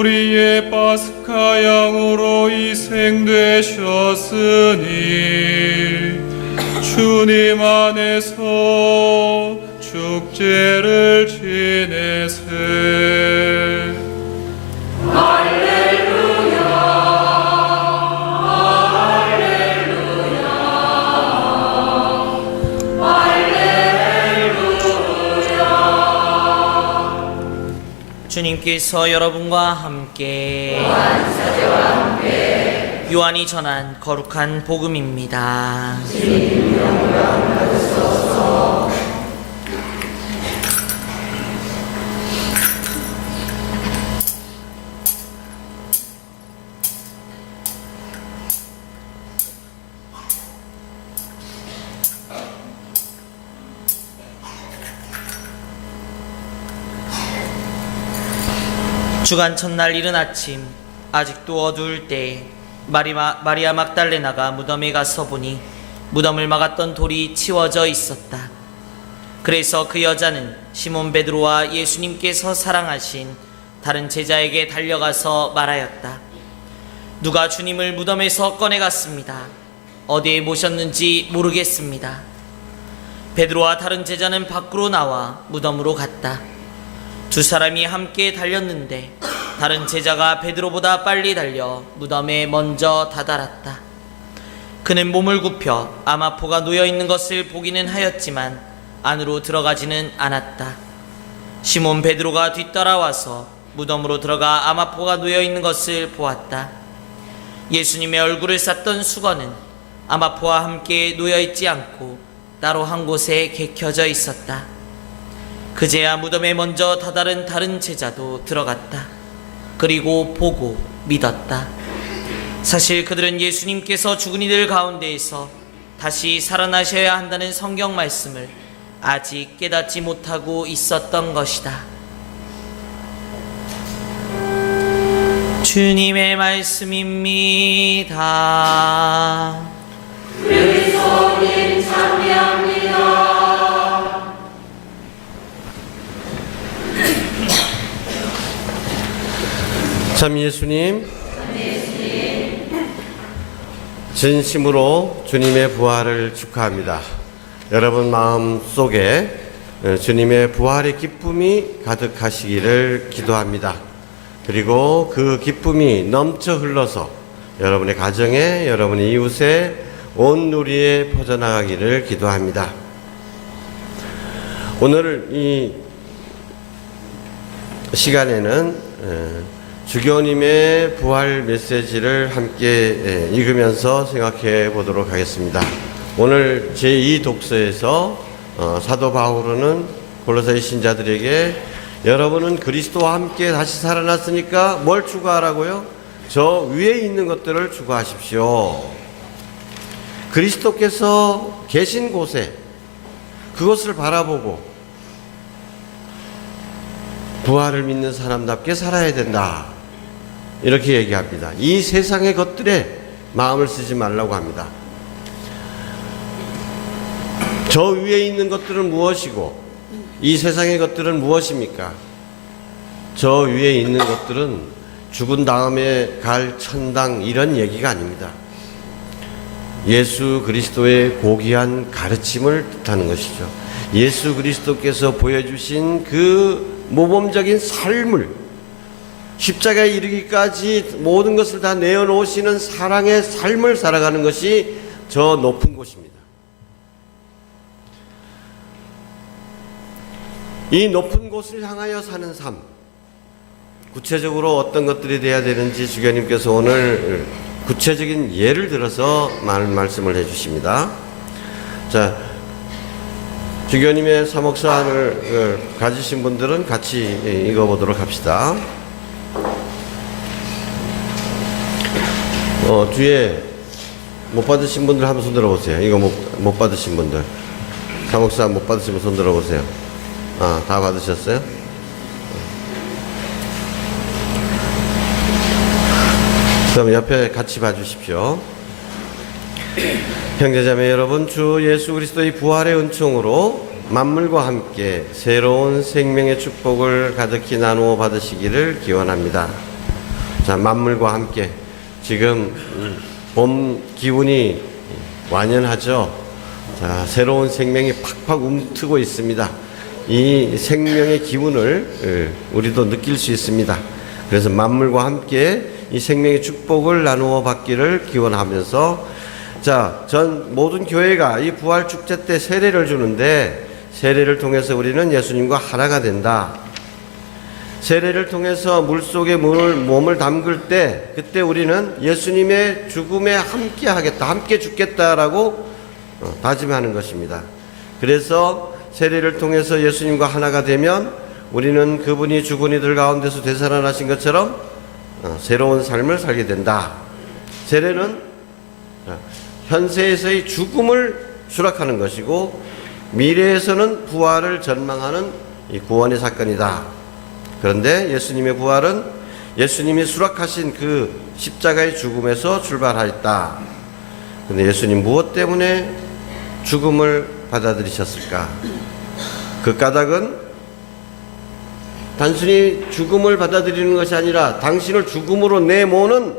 우리의 파스카 양으로 희생되셨으니 주님 안에서 축제를 지내세. 주님께서 여러분과 함께 요한이 전한 거룩한 복음입니다. 주간 첫날 이른 아침, 아직도 어두울 때 마리아 막달레나가 무덤에 가서 보니 무덤을 막았던 돌이 치워져 있었다. 그래서 그 여자는 시몬 베드로와 예수님께서 사랑하신 다른 제자에게 달려가서 말하였다. 누가 주님을 무덤에서 꺼내갔습니다. 어디에 모셨는지 모르겠습니다. 베드로와 다른 제자는 밖으로 나와 무덤으로 갔다. 두 사람이 함께 달렸는데 다른 제자가 베드로보다 빨리 달려 무덤에 먼저 다다랐다. 그는 몸을 굽혀 아마포가 놓여있는 것을 보기는 하였지만 안으로 들어가지는 않았다. 시몬 베드로가 뒤따라와서 무덤으로 들어가 아마포가 놓여있는 것을 보았다. 예수님의 얼굴을 쌌던 수건은 아마포와 함께 놓여있지 않고 따로 한 곳에 개켜져 있었다. 그제야 무덤에 먼저 다다른 다른 제자도 들어갔다. 그리고 보고 믿었다. 사실 그들은 예수님께서 죽은 이들 가운데에서 다시 살아나셔야 한다는 성경 말씀을 아직 깨닫지 못하고 있었던 것이다. 주님의 말씀입니다. 그리스도님 찬미합니다. 참 예수님, 진심으로 주님의 부활을 축하합니다. 여러분 마음 속에 주님의 부활의 기쁨이 가득하시기를 기도합니다. 그리고 그 기쁨이 넘쳐 흘러서 여러분의 가정에, 여러분의 이웃에, 온 누리에 퍼져나가기를 기도합니다. 오늘 이 시간에는 주교님의 부활 메시지를 함께 읽으면서 생각해 보도록 하겠습니다. 오늘 제2 독서에서 사도 바울은 골로새 신자들에게 여러분은 그리스도와 함께 다시 살아났으니까 뭘 추구하라고요? 저 위에 있는 것들을 추구하십시오. 그리스도께서 계신 곳에 그것을 바라보고 부활을 믿는 사람답게 살아야 된다. 이렇게 얘기합니다. 이 세상의 것들에 마음을 쓰지 말라고 합니다. 저 위에 있는 것들은 무엇이고 이 세상의 것들은 무엇입니까? 저 위에 있는 것들은 죽은 다음에 갈 천당 이런 얘기가 아닙니다. 예수 그리스도의 고귀한 가르침을 뜻하는 것이죠. 예수 그리스도께서 보여주신 그 모범적인 삶을 십자가에 이르기까지 모든 것을 다 내어놓으시는 사랑의 삶을 살아가는 것이 저 높은 곳입니다. 이 높은 곳을 향하여 사는 삶, 구체적으로 어떤 것들이 돼야 되는지 주교님께서 오늘 구체적인 예를 들어서 말씀을 해주십니다. 자, 주교님의 사목사안을 가지신 분들은 같이 읽어보도록 합시다. 뒤에 못 받으신 분들 한번 손 들어보세요. 이거 못 받으신 분들, 사목사안 못 받으신 분 손 들어보세요. 다 받으셨어요? 그럼 옆에 같이 봐주십시오. 형제자매 여러분, 주 예수 그리스도의 부활의 은총으로 만물과 함께 새로운 생명의 축복을 가득히 나누어 받으시기를 기원합니다. 자, 만물과 함께 지금 봄 기운이 완연하죠. 자, 새로운 생명이 팍팍 움트고 있습니다. 이 생명의 기운을 우리도 느낄 수 있습니다. 그래서 만물과 함께 이 생명의 축복을 나누어 받기를 기원하면서, 자, 전 모든 교회가 이 부활 축제 때 세례를 주는데, 세례를 통해서 우리는 예수님과 하나가 된다. 세례를 통해서 물속에 몸을 담글 때, 그때 우리는 예수님의 죽음에 함께 하겠다, 함께 죽겠다라고 다짐하는 것입니다. 그래서 세례를 통해서 예수님과 하나가 되면 우리는 그분이 죽은 이들 가운데서 되살아나신 것처럼 새로운 삶을 살게 된다. 세례는 현세에서의 죽음을 수락하는 것이고, 미래에서는 부활을 전망하는 이 구원의 사건이다. 그런데 예수님의 부활은 예수님이 수락하신 그 십자가의 죽음에서 출발하였다. 그런데 예수님 무엇 때문에 죽음을 받아들이셨을까? 그 까닭은 단순히 죽음을 받아들이는 것이 아니라 당신을 죽음으로 내모는,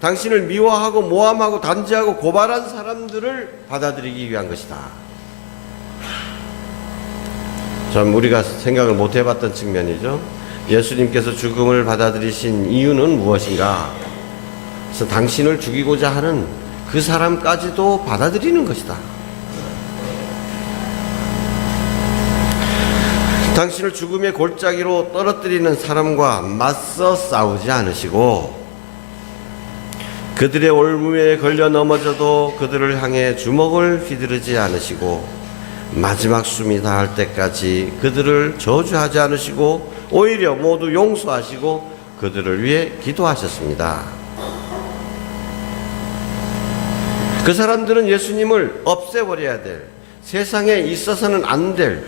당신을 미워하고 모함하고 단죄하고 고발한 사람들을 받아들이기 위한 것이다. 참 우리가 생각을 못 해봤던 측면이죠. 예수님께서 죽음을 받아들이신 이유는 무엇인가? 그래서 당신을 죽이고자 하는 그 사람까지도 받아들이는 것이다. 당신을 죽음의 골짜기로 떨어뜨리는 사람과 맞서 싸우지 않으시고, 그들의 올무에 걸려 넘어져도 그들을 향해 주먹을 휘두르지 않으시고, 마지막 숨이 닿을 때까지 그들을 저주하지 않으시고, 오히려 모두 용서하시고 그들을 위해 기도하셨습니다. 그 사람들은 예수님을 없애버려야 될, 세상에 있어서는 안 될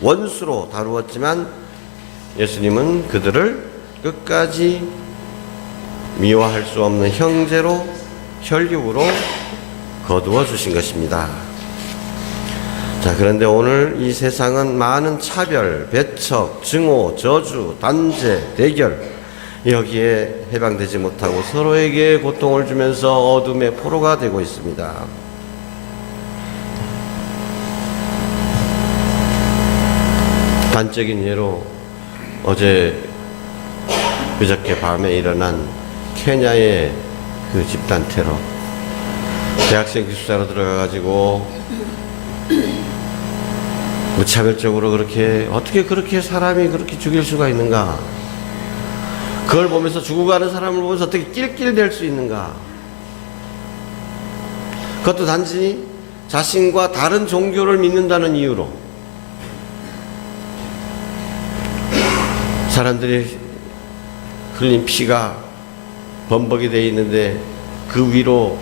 원수로 다루었지만, 예수님은 그들을 끝까지 미워할 수 없는 형제로, 혈육으로 거두어 주신 것입니다. 자, 그런데 오늘 이 세상은 많은 차별, 배척, 증오, 저주, 단죄, 대결, 여기에 해방되지 못하고 서로에게 고통을 주면서 어둠의 포로가 되고 있습니다. 단적인 예로 그저께 밤에 일어난 케냐의 그 집단 테러, 대학생 기숙사로 들어가가지고 무차별적으로 어떻게 그렇게 사람이 그렇게 죽일 수가 있는가? 그걸 보면서 죽어가는 사람을 보면서 어떻게 낄낄댈 수 있는가? 그것도 단지 자신과 다른 종교를 믿는다는 이유로 사람들이 흘린 피가 범벅이 되어 있는데 그 위로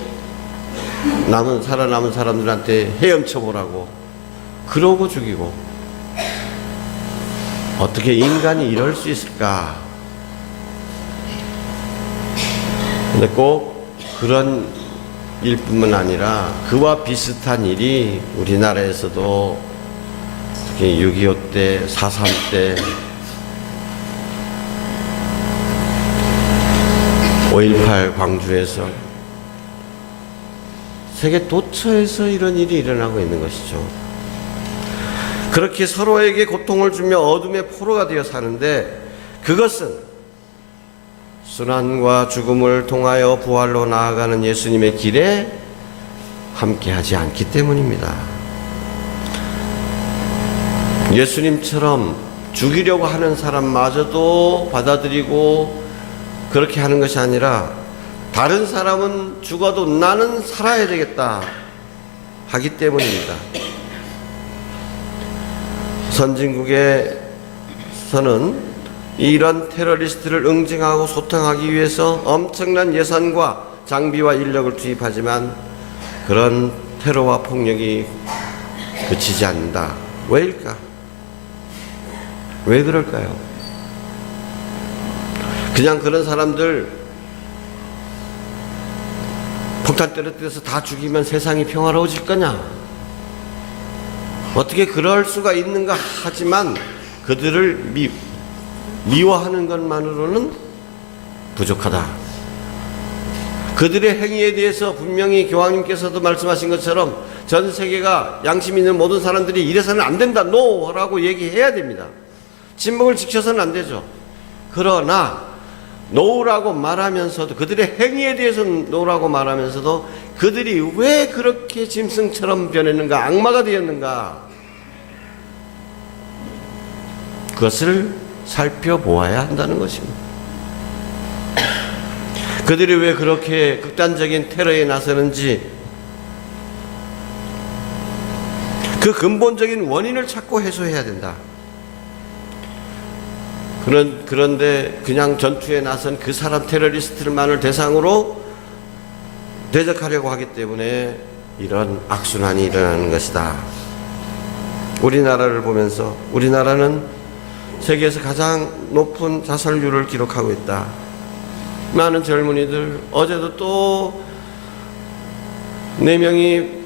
살아남은 사람들한테 헤엄쳐 보라고 그러고 죽이고, 어떻게 인간이 이럴 수 있을까? 근데 꼭 그런 일뿐만 아니라 그와 비슷한 일이 우리나라에서도 특히 6.25 때, 4.3 때, 5.18 광주에서, 세계 도처에서 이런 일이 일어나고 있는 것이죠. 그렇게 서로에게 고통을 주며 어둠의 포로가 되어 사는데, 그것은 순환과 죽음을 통하여 부활로 나아가는 예수님의 길에 함께하지 않기 때문입니다. 예수님처럼 죽이려고 하는 사람마저도 받아들이고 그렇게 하는 것이 아니라, 다른 사람은 죽어도 나는 살아야 되겠다 하기 때문입니다. 선진국에서는 이런 테러리스트를 응징하고 소탕하기 위해서 엄청난 예산과 장비와 인력을 투입하지만 그런 테러와 폭력이 그치지 않는다. 왜일까? 왜 그럴까요? 그냥 그런 사람들 폭탄 떨어뜨려서 다 죽이면 세상이 평화로워질 거냐? 어떻게 그럴 수가 있는가 하지만 그들을 미워하는 것만으로는 부족하다. 그들의 행위에 대해서 분명히 교황님께서도 말씀하신 것처럼 전 세계가 양심 있는 모든 사람들이 이래서는 안 된다, 노라고 얘기해야 됩니다. 진목을 지켜서는 안 되죠. 그러나 노라고 말하면서도, 그들의 행위에 대해서 노라고 말하면서도 그들이 왜 그렇게 짐승처럼 변했는가, 악마가 되었는가, 그것을 살펴보아야 한다는 것입니다. 그들이 왜 그렇게 극단적인 테러에 나서는지 그 근본적인 원인을 찾고 해소해야 된다. 그런데 그냥 전투에 나선 그 사람 테러리스트만을 대상으로 대적하려고 하기 때문에 이런 악순환이 일어나는 것이다. 우리나라를 보면서 우리나라는 세계에서 가장 높은 자살률을 기록하고 있다. 많은 젊은이들, 어제도 또 4명이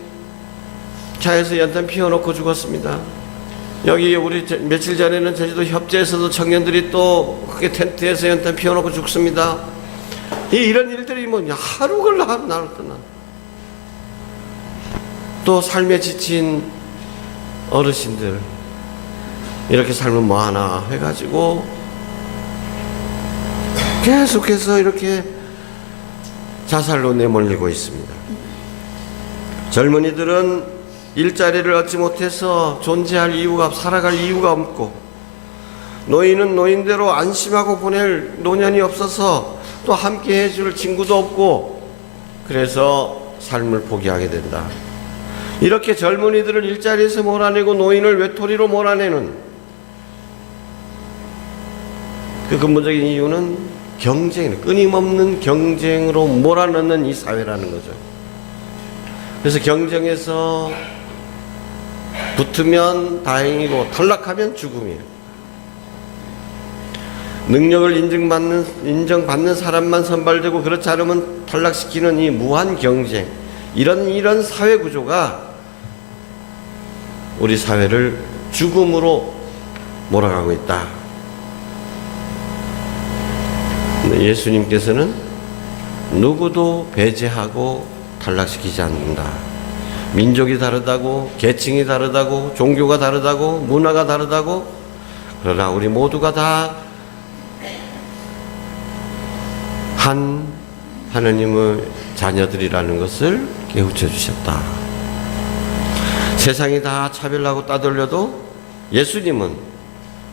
차에서 연탄 피워놓고 죽었습니다. 여기 우리 며칠 전에는 제주도 협재에서도 청년들이 또 크게 텐트에서 연탄 피워놓고 죽습니다. 이런 일들이 뭐 하루 걸러 하루 나를 떠나. 또 삶에 지친 어르신들, 이렇게 살면 뭐하나 해가지고 계속해서 이렇게 자살로 내몰리고 있습니다. 젊은이들은 일자리를 얻지 못해서 존재할 이유가, 살아갈 이유가 없고, 노인은 노인대로 안심하고 보낼 노년이 없어서 또 함께 해줄 친구도 없고, 그래서 삶을 포기하게 된다. 이렇게 젊은이들을 일자리에서 몰아내고 노인을 외톨이로 몰아내는 그 근본적인 이유는 경쟁, 끊임없는 경쟁으로 몰아넣는 이 사회라는 거죠. 그래서 경쟁에서 붙으면 다행이고 탈락하면 죽음이에요. 능력을 인정받는 사람만 선발되고 그렇지 않으면 탈락시키는 이 무한 경쟁, 이런 사회 구조가 우리 사회를 죽음으로 몰아가고 있다. 근데 예수님께서는 누구도 배제하고 탈락시키지 않는다. 민족이 다르다고, 계층이 다르다고, 종교가 다르다고, 문화가 다르다고, 그러나 우리 모두가 다 한 하느님의 자녀들이라는 것을 깨우쳐 주셨다. 세상이 다 차별하고 따돌려도 예수님은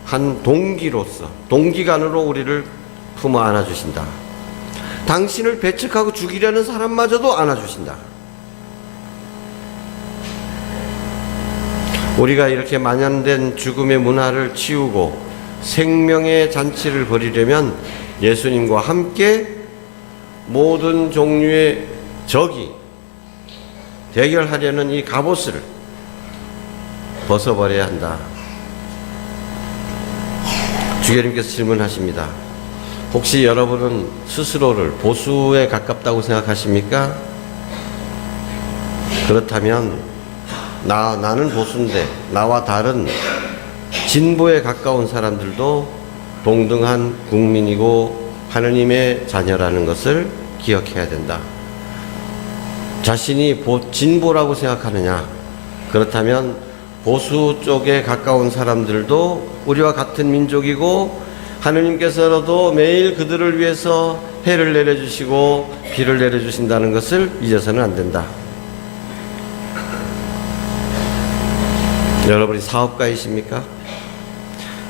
한 동기로서, 동기간으로 우리를 품어 안아주신다. 당신을 배척하고 죽이려는 사람마저도 안아주신다. 우리가 이렇게 만연된 죽음의 문화를 치우고 생명의 잔치를 벌이려면 예수님과 함께 모든 종류의 적이 대결하려는 이 갑옷을 벗어버려야 한다. 주교님께서 질문하십니다. 혹시 여러분은 스스로를 보수에 가깝다고 생각하십니까? 그렇다면 나는 보수인데 나와 다른 진보에 가까운 사람들도 동등한 국민이고 하느님의 자녀라는 것을 기억해야 된다. 자신이 진보라고 생각하느냐? 그렇다면 보수 쪽에 가까운 사람들도 우리와 같은 민족이고 하느님께서도 매일 그들을 위해서 해를 내려주시고 비를 내려주신다는 것을 잊어서는 안 된다. 여러분이 사업가이십니까?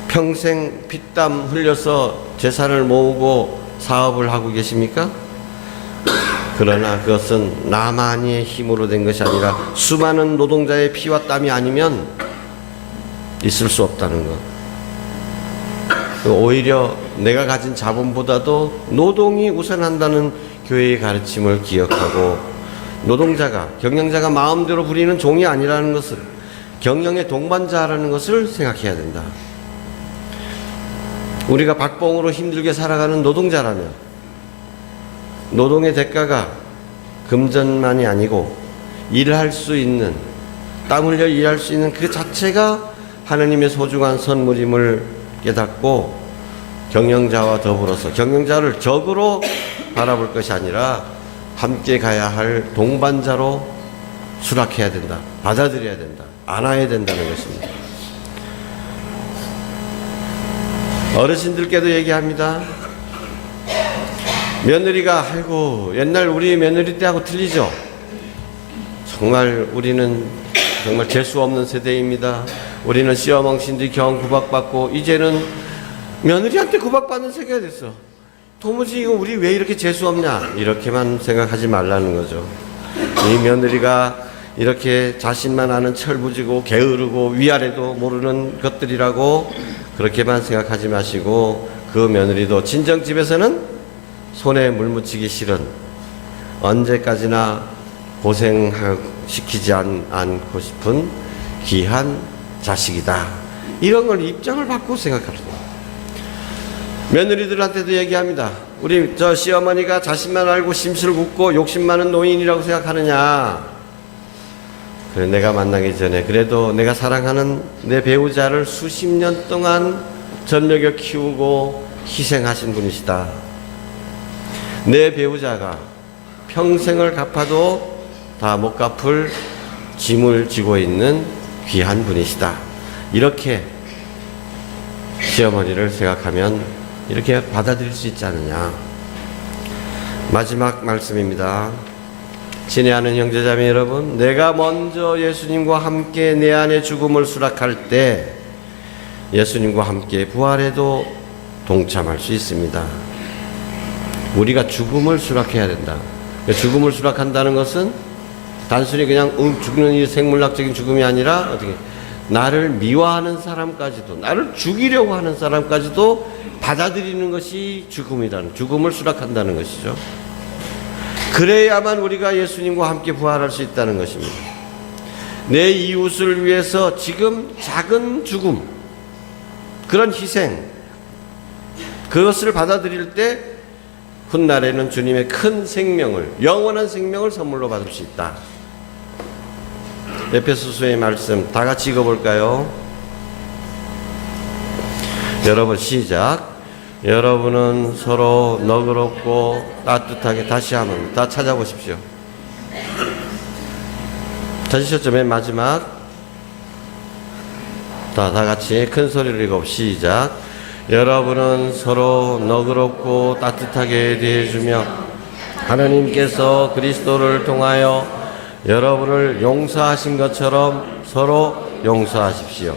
평생 피땀 흘려서 재산을 모으고 사업을 하고 계십니까? 그러나 그것은 나만의 힘으로 된 것이 아니라 수많은 노동자의 피와 땀이 아니면 있을 수 없다는 것. 오히려 내가 가진 자본보다도 노동이 우선한다는 교회의 가르침을 기억하고, 노동자가, 경영자가 마음대로 부리는 종이 아니라는 것을, 경영의 동반자라는 것을 생각해야 된다. 우리가 박봉으로 힘들게 살아가는 노동자라면 노동의 대가가 금전만이 아니고 일할 수 있는 땀 흘려 일할 수 있는 그 자체가 하나님의 소중한 선물임을 깨닫고 경영자와 더불어서 경영자를 적으로 바라볼 것이 아니라 함께 가야 할 동반자로 수락해야 된다. 받아들여야 된다. 안아야 된다는 것입니다. 어르신들께도 얘기합니다. 며느리가 아이고 옛날 우리 며느리 때하고 틀리죠. 정말 우리는 정말 재수 없는 세대입니다. 우리는 시어멍신들이 경 구박받고 이제는 며느리한테 구박받는 세계가 됐어. 도무지 이거 우리 왜 이렇게 재수 없냐 이렇게만 생각하지 말라는 거죠. 이 며느리가 이렇게 자신만 아는 철부지고 게으르고 위아래도 모르는 것들이라고 그렇게만 생각하지 마시고 그 며느리도 친정집에서는 손에 물 묻히기 싫은 언제까지나 고생시키지 않고 싶은 귀한 자식이다. 이런 걸 입장을 바꾸고 생각합니다. 며느리들한테도 얘기합니다. 우리 저 시어머니가 자신만 알고 심술 굽고 욕심 많은 노인이라고 생각하느냐. 그래, 내가 만나기 전에 그래도 내가 사랑하는 내 배우자를 수십 년 동안 젖먹여 키우고 희생하신 분이시다. 내 배우자가 평생을 갚아도 다 못 갚을 짐을 지고 있는 귀한 분이시다. 이렇게 시어머니를 생각하면 이렇게 받아들일 수 있지 않느냐. 마지막 말씀입니다. 친애하는 형제자매 여러분, 내가 먼저 예수님과 함께 내 안에 죽음을 수락할 때 예수님과 함께 부활에도 동참할 수 있습니다. 우리가 죽음을 수락해야 된다. 죽음을 수락한다는 것은 단순히 그냥 죽는 이 생물학적인 죽음이 아니라 어떻게 나를 미워하는 사람까지도, 나를 죽이려고 하는 사람까지도 받아들이는 것이 죽음을 수락한다는 것이죠. 그래야만 우리가 예수님과 함께 부활할 수 있다는 것입니다. 내 이웃을 위해서 지금 작은 죽음, 그런 희생, 그것을 받아들일 때 훗날에는 주님의 큰 생명을, 영원한 생명을 선물로 받을 수 있다. 에베소서의 말씀 다 같이 읽어볼까요? 여러분 시작. 여러분은 서로 너그럽고 따뜻하게, 다시 한번 다 찾아보십시오. 찾으셨죠? 맨 마지막 다 같이 큰 소리로 읽어. 시작. 여러분은 서로 너그럽고 따뜻하게 대해주며 하나님께서 그리스도를 통하여 여러분을 용서하신 것처럼 서로 용서하십시오.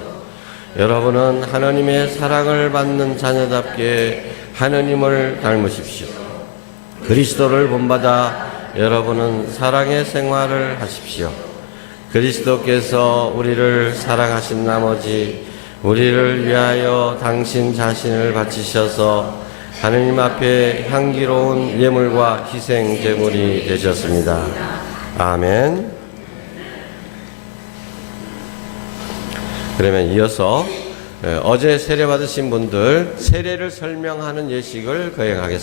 여러분은 하나님의 사랑을 받는 자녀답게 하나님을 닮으십시오. 그리스도를 본받아 여러분은 사랑의 생활을 하십시오. 그리스도께서 우리를 사랑하신 나머지 우리를 위하여 당신 자신을 바치셔서 하느님 앞에 향기로운 예물과 희생 제물이 되셨습니다. 아멘. 그러면 이어서 어제 세례 받으신 분들 세례를 설명하는 예식을 거행하겠습니다.